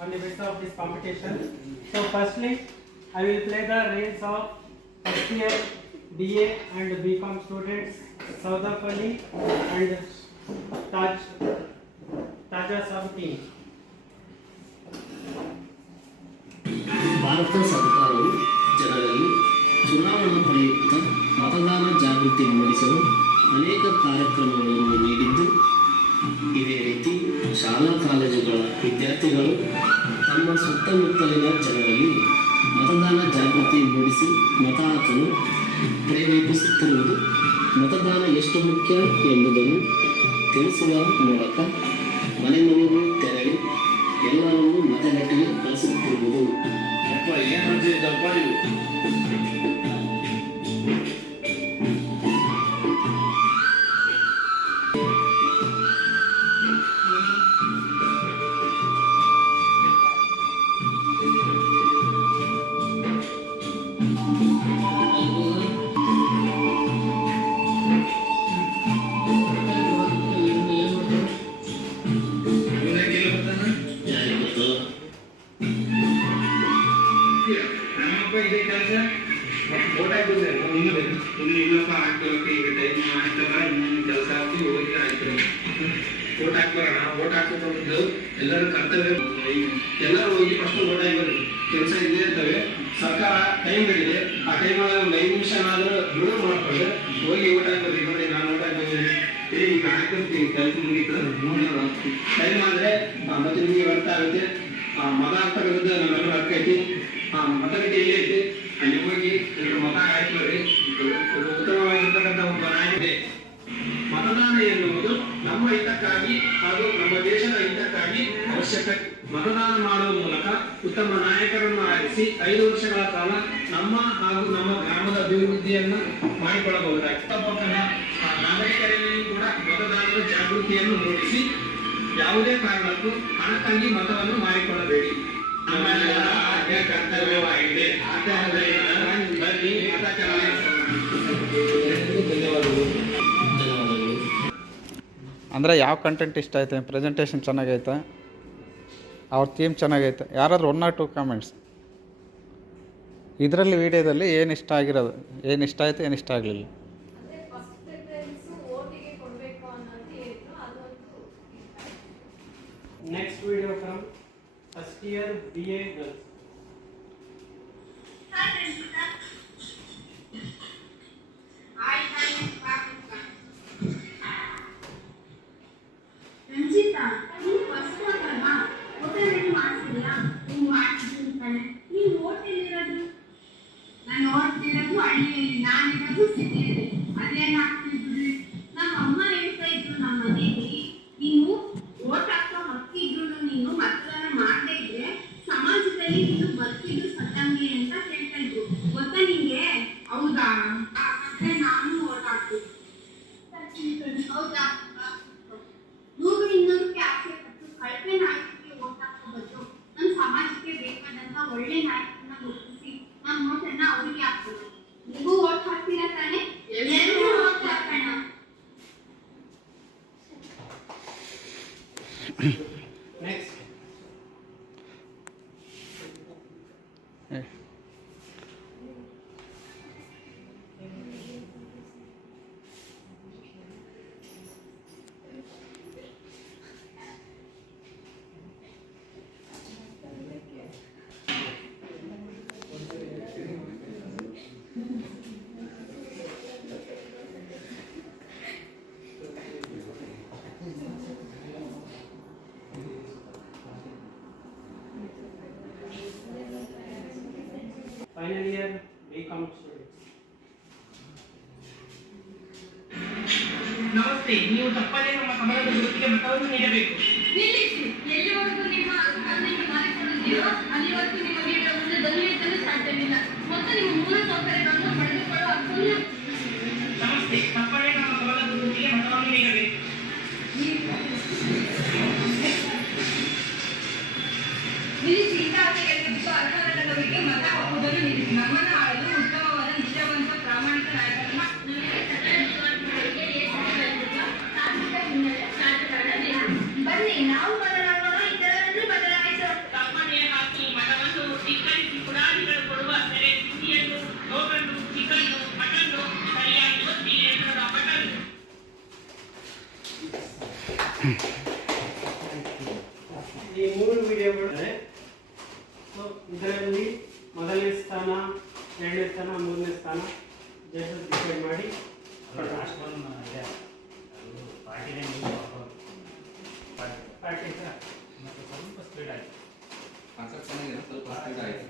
on the basis of this competition. So firstly, I will play the reels of first year BA and BCom students Saudaf Ali and Taja sub team. Bharat ಸರ್ಕಾರವು ಜನರಲ್ಲಿ ಚುನಾವಣಾ ಪ್ರಯುಕ್ತ ಮತದಾನ ಜಾಗೃತಿ ಮೂಡಿಸಲು ಅನೇಕ ಕಾರ್ಯಕ್ರಮಗಳನ್ನು ನೀಡಿದ್ದು, ಇದೇ ರೀತಿ ಶಾಲಾ ಕಾಲೇಜುಗಳ ವಿದ್ಯಾರ್ಥಿಗಳು ತಮ್ಮ ಸುತ್ತಮುತ್ತಲಿನ ಜನರಲ್ಲಿ ಮತದಾನ ಜಾಗೃತಿ ಮೂಡಿಸಿ ಮತ ಹಾಕಲು ಪ್ರೇರೇಪಿಸುತ್ತಿರುವುದು ಮತದಾನ ಎಷ್ಟು ಮುಖ್ಯ ಎಂಬುದನ್ನು ತಿಳಿಸುವ ಮೂಲಕ ಮನೆ ಮನೆಗೂ ತೆರಳಿ ಎಲ್ಲರನ್ನೂ ಮತಗಟ್ಟೆಗೆ ಕಳಿಸುತ್ತಿರುವುದು. ಎಲ್ಲರೂ ಕರ್ತವ್ಯ, ಎಲ್ಲರೂ ಹೋಗಿ ಫಸ್ಟ್ ಓಟ್ ಹಾಕಿ ಕೆಲಸ ಇಲ್ಲೇ ಇರ್ತವೆ. ಸರ್ಕಾರ ಟೈಮ್ಗಳಿದೆ, ಆ ಟೈಮಲ್ಲಿ ಒಂದು 5 ನಿಮಿಷ ಆದರೂ ಬಿಡುವು ಮಾಡ್ಕೊಂಡು ಹೋಗಿ ಓಟ್ ಹಾಕ್ಬೇಕು. ನೋಡಿ ನಾನು ಓಟ್ ಹಾಕ್ಬೇಕು, ಈಗ ಹಾಕ್ತಿರ್ತೀನಿ, ಕೆಲಸ ಮುಗಿತು ಟೈಮ್ ಆದರೆ ಮತ್ತೆ ನಿಮಗೆ ಅರ್ಥ ಆಗುತ್ತೆ. ಮತ ಹಾಕ್ತಕ್ಕಂಥದ್ದು ನಮ್ಮೆಲ್ಲರೂ ಹಕ್ಕ ಐತಿ. ಮತಗಟ್ಟೆ ಎಲ್ಲಿ ಐತಿ ಅಲ್ಲಿ ಹೋಗಿ ಮತ ಹಾಕಿದ್ರೆ ಉತ್ತಮವಾಗಿರ್ತಕ್ಕಂಥ ಒಂದು ನಾಯಕತೆ. ಮತದಾನ ಎನ್ನುವುದು ನಮ್ಮ ಹಿತಕ್ಕಾಗಿ ಹಾಗೂ ನಮ್ಮ ದೇಶದ ಹಿತಕ್ಕಾಗಿ ಅವಶ್ಯಕ. ಮತದಾನ ಮಾಡುವ ಮೂಲಕ ಉತ್ತಮ ನಾಯಕರನ್ನು ಆರಿಸಿ 5 ವರ್ಷಗಳ ಕಾಲ ನಮ್ಮ ಹಾಗೂ ನಮ್ಮ ಗ್ರಾಮದ ಅಭಿವೃದ್ಧಿಯನ್ನು ಮಾಡಿಕೊಳ್ಳಬಹುದಾಗಿದೆ. ನಾಗರಿಕರಲ್ಲಿ ಕೂಡ ಮತದಾನದ ಜಾಗೃತಿಯನ್ನು ಮೂಡಿಸಿ ಯಾವುದೇ ಕಾರಣಕ್ಕೂ ಹಣಕ್ಕಾಗಿ ಮತವನ್ನು ಮಾರಿಕೊಳ್ಳಬೇಡಿ. ನಮ್ಮೆಲ್ಲರ ಆದ್ಯ ಕರ್ತವ್ಯವಾಗಿದೆ. ಬನ್ನಿ ಮತ ಚಲಾಯಿಸೋಣ. ಧನ್ಯವಾದಗಳು. ಅಂದರೆ ಯಾವ ಕಂಟೆಂಟ್ ಇಷ್ಟ ಆಯ್ತು? ಪ್ರೆಸೆಂಟೇಷನ್ ಚೆನ್ನಾಗೈತೆ, ಅವ್ರ ಥೀಮ್ ಚೆನ್ನಾಗೈತೆ. ಯಾರಾದರೂ 1 or 2 ಕಾಮೆಂಟ್ಸ್ ಇದರಲ್ಲಿ ವಿಡಿಯೋದಲ್ಲಿ ಏನು ಇಷ್ಟ ಆಗಿರೋದು, ಏನು ಇಷ್ಟ ಆಯಿತು, ಏನು ಇಷ್ಟ ಆಗಲಿಲ್ಲ? Next video from first year BA girls. Ranjita, ನೀವು ಫಸ್ಟ್ ಅಲ್ವಾ? ಓಟ್ ರೆಡಿ ಮಾಡ್ತಿದ್ದೀರಾ? ನೀವು ಮಾಡ್ತಿದ್ದೀನಿ ತಾನೆ. ನೀವು ಓಟ್ ಎಲ್ಲಿರೋದು? ನಾನು ಓಡ್ತಿರೋದು ಹಳ್ಳಿಯಲ್ಲಿ, ನಾನಿರೋದು ಸಿಟಿಯಲ್ಲಿ. ಅದೇನಾಗ್ತಿದ್ರಿ? ನಮ್ಮ ಅಮ್ಮ ಹೇಳ್ತಾ ಇದ್ರು ನಮ್ಮ ಮನೆಯಲ್ಲಿ, ನೀನು ಓಟ್ ಹಾಕೋ ಹಕ್ಕಿದ್ರು ನೀನು ಮತದಾನ ಮಾಡದೇ ಇದ್ರೆ ಸಮಾಜದಲ್ಲಿ ನೀನು ಬದುಕಿದ್ರು ಸತ್ತಂಗೆ ಅಂತ ಹೇಳ್ತಾ ಇದ್ರು. ಗೊತ್ತಾ ನಿಂಗೆ? ಹೌದಾ? ಹಾಗಾದ್ರೆ ನಾನು ಓಟ್ ಹಾಕ್ತೀನಿ. ಹೌದಾ? 100-200ಕ್ಕೆ ಆಸೆ ಪಟ್ಟು ಕಳಪೆ ನಾಯಕರಿಗೆ ಓಟ್ ಹಾಕೋಬಾರ್ದು. ನಮ್ಮ ಸಮಾಜಕ್ಕೆ ಬೇಕಾದಂತ ಒಳ್ಳೆ ನಾಯಕರನ್ನ ಗುರುತಿಸಿ ನಮ್ಮ ಓಟನ್ನ ಅವರಿಗೆ ಹಾಕ್ಬೋದು. ನೀವು ಓಟ್ ಹಾಕ್ತೀರಾ ತಾನೆ? ಎಲ್ಲರೂ ಓಟ್ ಹಾಕೋಣ. Next. Final year BCom students. ನಮಸ್ತೆ. ನೀವು ತಪ್ಪದೇ ನಮ್ಮ ಕಮಲದ ಗುರುತಿಗೆ ಮತವನ್ನು ನೀಡಬೇಕು. ನಿಲ್ಲಿಸಿ. ಎಲ್ಲಿವರೆಗೂ ನಿಮ್ಮ ಅಧಿಕಾರವನ್ನು ಮಾಡಿಕೊಳ್ಳುತ್ತೀರೋ ಅಲ್ಲಿವರೆಗೂ ನಿಮ್ಮ ವಿಡಿಯೋ ಮುಂದೆ ಧ್ವನಿ ಎತ್ತಲು ಸಾಧ್ಯವಿಲ್ಲ ಮತ್ತು ನಿಮ್ಮ ಮೂಲ ಸೌಕರ್ಯಗಳನ್ನು ಪಡೆದುಕೊಳ್ಳುವ ಹಕ್ಕನ್ನು. ನಮಸ್ತೆ. ತಪ್ಪದೇ ನಮ್ಮ ಕಮಲದ ಗುರುತಿಗೆ ಮತವನ್ನು ನೀಡಬೇಕು. ನಿಲ್ಲಿಸಿ. ಇಂತಹ ಅರ್ಹರಲ್ಲದವರಿಗೆ ಮತ ಹಾಕುವುದನ್ನು ನಿಲ್ಲಿಸಿ. ನಮ್ಮನ್ನು ಆಳಲು ಉತ್ತಮವಾದ ನಿಷ್ಠಾವಂತ ಪ್ರಾಮಾಣಿಕ ನಾಯಕರನ್ನ ಬನ್ನಿ ನಾವು ಬದಲಾಗೋಣ, ಇತರರನ್ನು ಬದಲಾಯಿಸೋಣ. ಇದ್ದಾರೆ. ಸೊ ಇದರಲ್ಲಿ ಮೊದಲನೇ ಸ್ಥಾನ, ಎರಡನೇ ಸ್ಥಾನ, ಮೂರನೇ ಸ್ಥಾನ ಜಡ್ಜಸ್ ಡಿಸೈಡ್ ಮಾಡಿ ಲಾಸ್ಟ್ ಒನ್ ಇದೆ ಅದು ಪಾರ್ಟಿನೇ ಪಾರ್ಟಿ ಮತ್ತು ಸ್ವಲ್ಪ ಸ್ಪೀಡ್ ಆಯಿತು. ಕಾನ್ಸೆಪ್ಟ್ ಚೆನ್ನಾಗಿದೆ, ಸ್ವಲ್ಪ ಸ್ಪೀಡ್ ಆಯಿತು.